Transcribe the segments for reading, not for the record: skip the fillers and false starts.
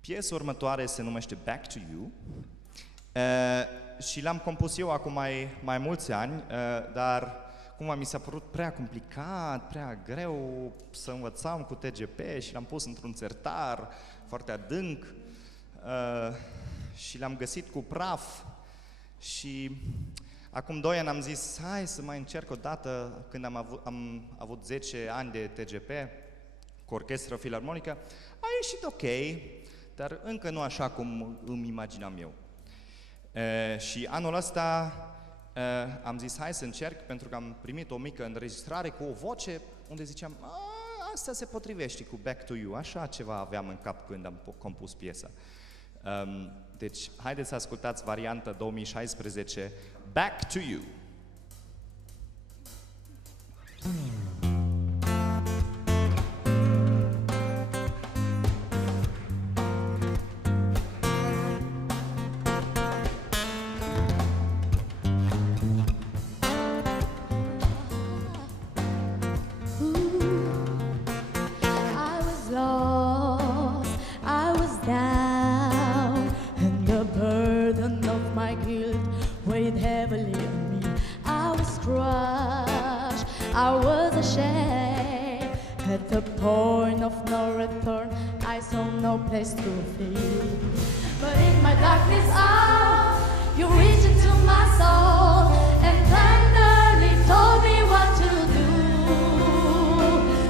Piesa următoare se numește Back to You și l-am compus eu acum mai mulți ani, dar cumva mi s-a părut prea complicat, prea greu să învățam cu TGP și l-am pus într-un sertar foarte adânc și l-am găsit cu praf și acum 2 ani am zis, hai să mai încerc o dată când am avut 10 ani de TGP cu orchestră filarmonică. A ieșit ok, dar încă nu așa cum îmi imaginam eu. Și anul ăsta am zis, hai să încerc, pentru că am primit o mică înregistrare cu o voce unde ziceam, asta se potrivește cu Back to You, așa ceva aveam în cap când am compus piesa. Deci, haideți să ascultați varianta 2016, Back to You. I was ashamed. At the point of no return, I saw no place to flee. But in my darkest hour, you reached into my soul and tenderly told me what to do.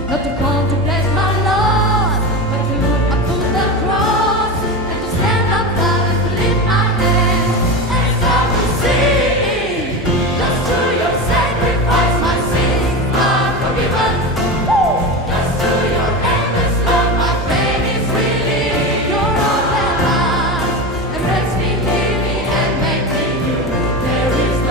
Not to contemplate my loss, but to look up to the cross and to stand up tall and to lift my hands and start to sing. Just to your sacrifice, my sins are forgiven. Just to your endless love, my pain is relieved. Your open arms embrace me, heal me, and make me new. There is no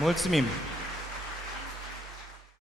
Mulțumim!